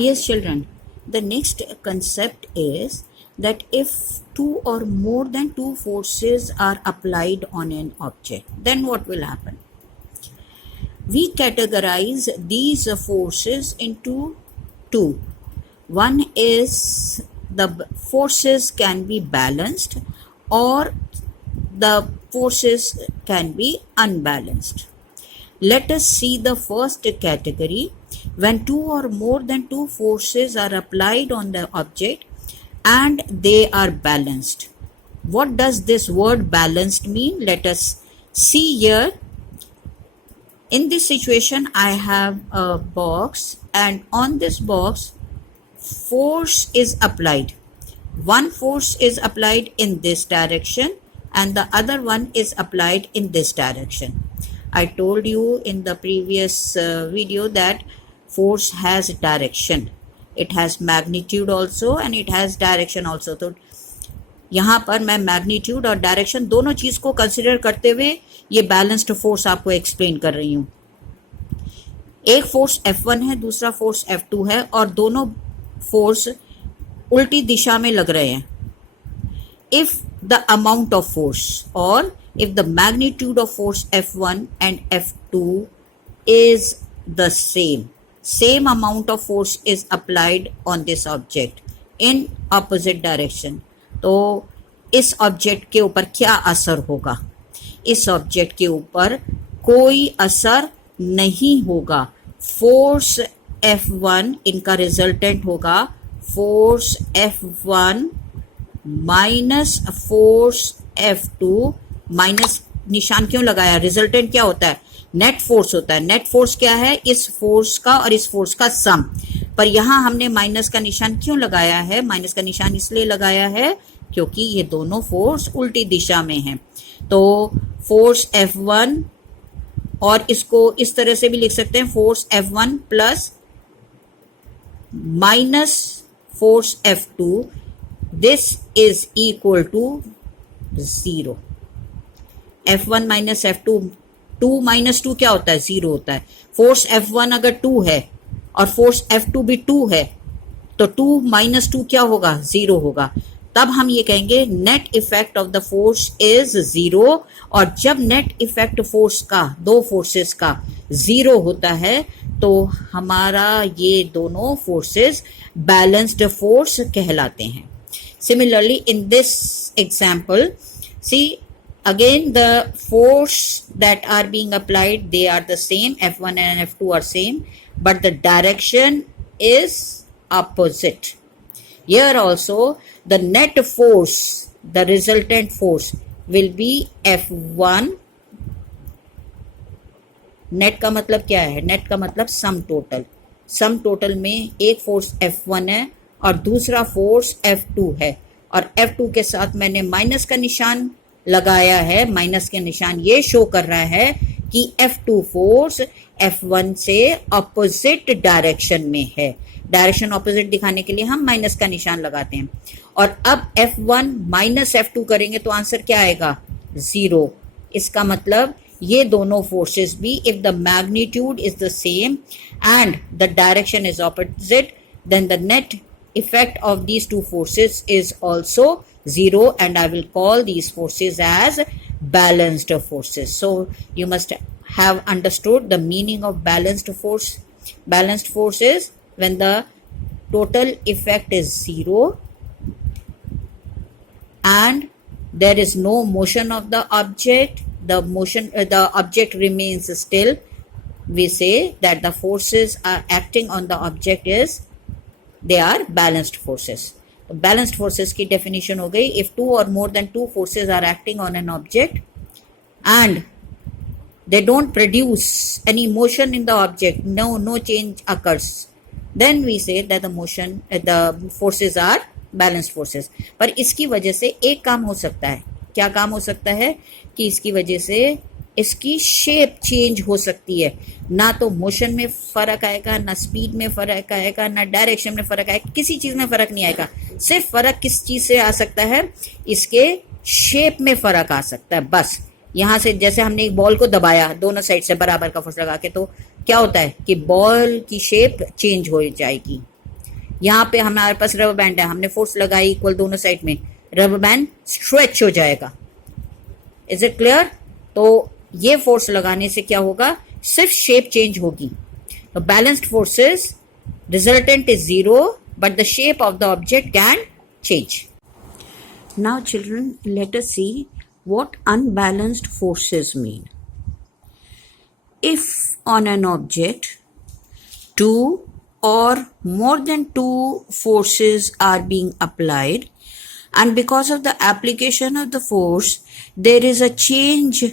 Yes, children. The next concept is that if two or more than two forces are applied on an object, then what will happen? We categorize these forces into two. One is the forces can be balanced or the forces can be unbalanced. Let us see the first category. When two or more than two forces are applied on the object and they are balanced. What does this word balanced mean? Let us see here. In this situation, I have a box, and on this box, force is applied. One force is applied in this direction and the other one is applied in this direction. I told you in the previous video that force has direction. It has magnitude also and it has direction also. तो यहाँ पर मैं magnitude और direction दोनों चीज को consider करते हुए ये बैलेंस्ड फोर्स आपको एक्सप्लेन कर रही हूँ. एक फोर्स F1 है, दूसरा फोर्स F2 है और दोनों फोर्स उल्टी दिशा में लग रहे हैं. If the amount of force or if the magnitude of force F1 and F2 is the same amount of force is applied on this object in opposite direction. तो इस ऑब्जेक्ट के ऊपर क्या असर होगा? इस ऑब्जेक्ट के ऊपर कोई असर नहीं होगा. फोर्स F1 इनका रिजल्टेंट होगा force F1 minus force F2 minus निशान क्यों लगाया? रिजल्टेंट क्या होता है? नेट फोर्स होता है. नेट फोर्स क्या है? इस फोर्स का और इस फोर्स का सम. पर यहां हमने माइनस का निशान क्यों लगाया है? माइनस का निशान इसलिए लगाया है क्योंकि ये दोनों फोर्स उल्टी दिशा में हैं. तो फोर्स F1 और इसको इस तरह से भी लिख सकते हैं force F1 plus minus force F2, this is equal to 0. F1 minus F2, 2 minus 2 क्या होता है? 0 होता है. फोर्स F1 अगर 2 है और फोर्स F2 भी 2 है तो 2 माइनस 2 क्या होगा? 0 होगा. तब हम ये कहेंगे net effect of the force is 0. और जब नेट इफेक्ट फोर्स का, दो फोर्सेस का 0 होता है तो हमारा ये दोनों फोर्सेस बैलेंस्ड फोर्स कहलाते हैं. Similarly in this example, see again the force that are being applied, they are the same. F1 and F2 are same, but the direction is opposite. Here also the net force, the resultant force will be F1. Net का मतलब क्या है? Net का मतलब sum total. Sum total में एक force F1 है और दूसरा फोर्स F2 है और F2 के साथ मैंने माइनस का निशान लगाया है. माइनस के निशान ये शो कर रहा है कि F2 फोर्स F1 से ऑपोजिट डायरेक्शन में है. डायरेक्शन ऑपोजिट दिखाने के लिए हम माइनस का निशान लगाते हैं. और अब F1 माइनस F2 करेंगे तो आंसर क्या आएगा? 0. इसका मतलब ये दोनों फोर्सेस भी, if the magnitude is the same and the direction is opposite, then the net effect of these two forces is also 0 and I will call these forces as balanced forces. So you must have understood the meaning of balanced force. Balanced force is when the total effect is 0 and there is no motion of the object. The object remains still. We say that the forces are acting on the object is, they are balanced forces. Balanced forces की definition हो गई, if two or more than two forces are acting on an object and they don't produce any motion in the object, no change occurs, then we say that the forces are balanced forces. पर इसकी वजह से एक काम हो सकता है. क्या काम हो सकता है? कि इसकी वजह से इसकी शेप चेंज हो सकती है. ना तो मोशन में फर्क आएगा, ना स्पीड में फर्क आएगा, ना डायरेक्शन में फर्क आएगा, किसी चीज में फर्क नहीं आएगा. सिर्फ फर्क किस चीज से आ सकता है? इसके शेप में फर्क आ सकता है. बस यहां से जैसे हमने एक बॉल को दबाया दोनों साइड से बराबर का फोर्स लगा के, तो क्या होता है कि बॉल की शेप चेंज हो जाएगी. यहाँ पे हमारे पास रबर बैंड है, हमने फोर्स लगाई इक्वल दोनों साइड में, रबर बैंड स्ट्रेच हो जाएगा। Is it clear? तो ये फोर्स लगाने से क्या होगा, सिर्फ शेप चेंज होगी। तो balanced forces resultant is 0 but the shape of the object can change. Now children, let us see what unbalanced forces mean. If on an object two or more than two forces are being applied, and because of the application of the force there is a change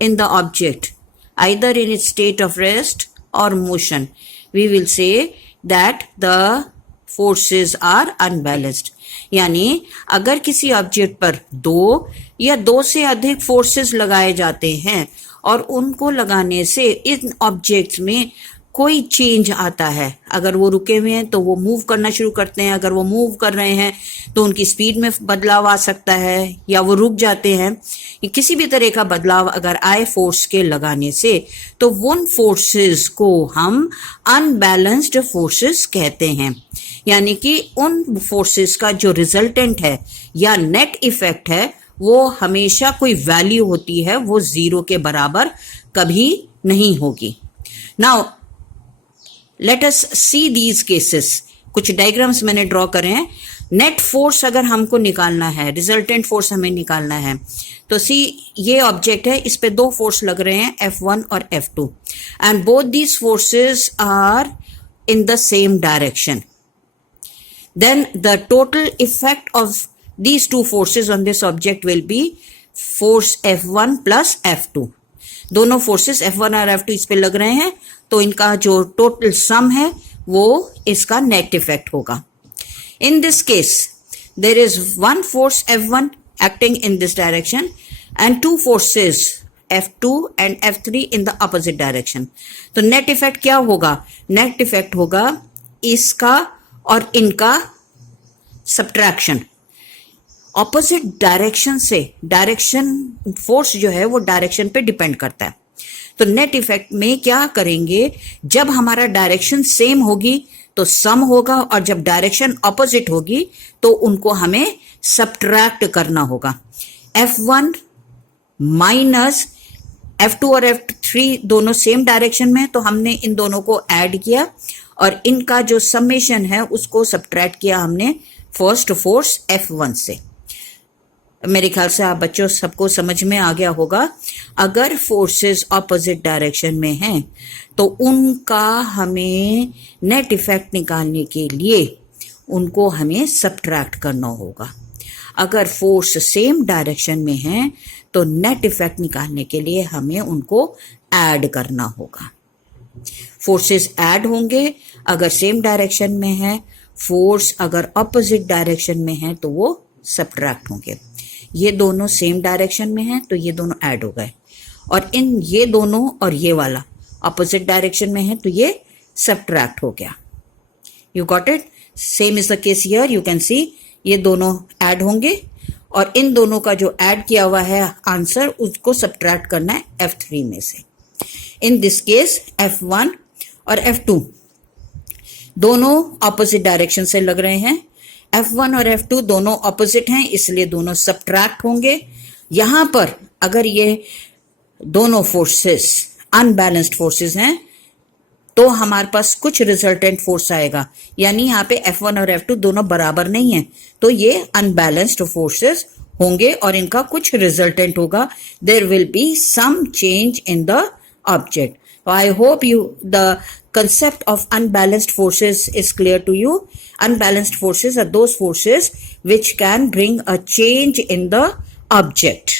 in the object, either in its state of rest or motion, we will say that the forces are unbalanced. यानी अगर किसी object पर दो या दो से अधिक forces लगाए जाते हैं और उनको लगाने से इन ऑब्जेक्ट्स में कोई चेंज आता है, अगर वो रुके हुए हैं तो वो मूव करना शुरू करते हैं, अगर वो मूव कर रहे हैं तो उनकी स्पीड में बदलाव आ सकता है, या वो रुक जाते हैं, किसी भी तरह का बदलाव अगर आए फोर्स के लगाने से, तो उन फोर्सेस को हम अनबैलेंस्ड फोर्सेस कहते हैं। यानी कि उन फोर्सेस का जो रिजल्टेंट है या नेट इफेक्ट है वो हमेशा कोई वैल्यू होती है, वो 0 के बराबर कभी नहीं होगी। Now let us see these cases. कुछ डायग्राम्स मैंने ड्रॉ करे हैं। नेट फोर्स अगर हमको निकालना है, रिजल्टेंट फोर्स हमें निकालना है, तो सी ये ऑब्जेक्ट है, इस पे दो फोर्स लग रहे हैं F1 और F2 and both these forces are in the same direction. Then the total effect of these two forces on this object will be force F1 plus F2. दोनों फोर्सेस F1 और F2 इस पे लग रहे हैं, तो इनका जो टोटल सम है वो इसका नेट इफेक्ट होगा। In this case, there is one force F1 acting in this direction and two forces F2 and F3 in the opposite direction. तो नेट इफेक्ट क्या होगा? नेट इफेक्ट होगा इसका और इनका सब्ट्रैक्शन। ऑपोजिट डायरेक्शन से, direction force जो है वो डायरेक्शन पे डिपेंड करता है। तो नेट इफेक्ट में क्या करेंगे, जब हमारा डायरेक्शन सेम होगी तो सम होगा, और जब डायरेक्शन ऑपोजिट होगी तो उनको हमें सब्ट्रैक्ट करना होगा। F1 माइनस F2 और F3 दोनों सेम डायरेक्शन में, तो हमने इन दोनों को ऐड किया और इनका जो समेशन है उसको सब्ट्रैक्ट किया हमने फर्स्ट फोर्स F1 से। मेरे ख्याल से आप बच्चों सबको समझ में आ गया होगा। अगर फोर्सेस ऑपोजिट डायरेक्शन में हैं तो उनका हमें नेट इफेक्ट निकालने के लिए उनको हमें सब्ट्रैक्ट करना होगा। अगर फोर्स सेम डायरेक्शन में है तो नेट इफेक्ट निकालने के लिए हमें उनको ऐड करना होगा। फोर्सेस ऐड होंगे अगर सेम डायरेक्शन में है, फोर्स अगर ऑपोजिट डायरेक्शन में है तो वो सब्ट्रैक्ट होंगे। ये दोनों सेम डायरेक्शन में हैं तो ये दोनों ऐड हो गए, और इन ये दोनों और ये वाला ऑपोजिट डायरेक्शन में है तो ये सब्ट्रैक्ट हो गया। You got it? Same is the case here. You can see ये दोनों ऐड होंगे और इन दोनों का जो ऐड किया हुआ है आंसर उसको सब्ट्रैक्ट करना है F3 में से। इन दिस केस F1 और F2 दोनों ऑपोजिट डायरेक्शन से लग रहे हैं। F1 और F2 दोनों ऑपोजिट हैं इसलिए दोनों सब्ट्रैक्ट होंगे। यहां पर अगर ये दोनों फोर्सेस अनबैलेंस्ड फोर्सेस हैं तो हमारे पास कुछ रिजल्टेंट फोर्स आएगा, यानी यहाँ पे F1 और F2 दोनों बराबर नहीं है तो ये अनबैलेंस्ड फोर्सेस होंगे और इनका कुछ रिजल्टेंट होगा। There will be some change in the object. I hope the concept of unbalanced forces is clear to you. Unbalanced forces are those forces which can bring a change in the object.